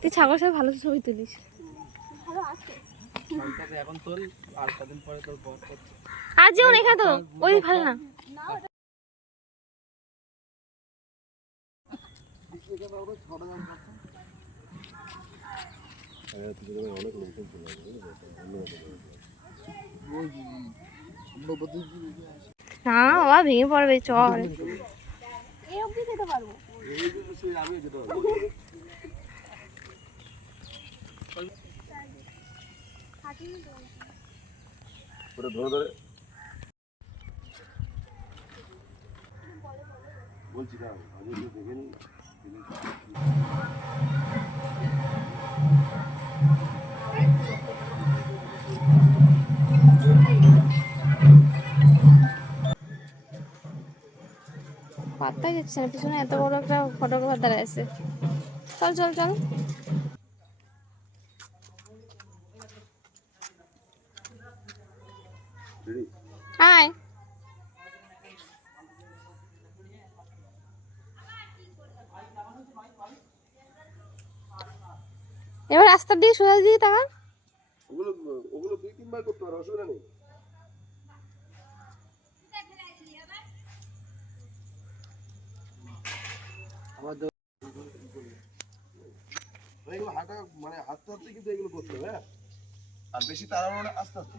তুই ছাগল সাথে ভালো ছবি তুলিস এখন আর কদিন পরে তোর বর আর যেও না এখানে তো ওই ভালো না। না বাবা ভেঙে পড়বে চল। ওটা ধরে ধরে। বলছি আমি একটু দেখে নিই। পাত্তা যাচ্ছে না, পিছনে এত বড় একটা ফটোগ্রাফার দাঁড়ায় আছে। চল চল চল। হাই এবার রাস্তা দিয়ে সোজা দিয়ে টাকা ওগুলো ওগুলো দুই, তিনবার করতে পারো, অসুবিধা নেই। এগুলো হাঁটা মানে হাঁটতে হাঁটতে কিন্তু এগুলো করতে হবে হ্যাঁ? আর বেশি তাড়াহুড়ো আস্তে আস্তে।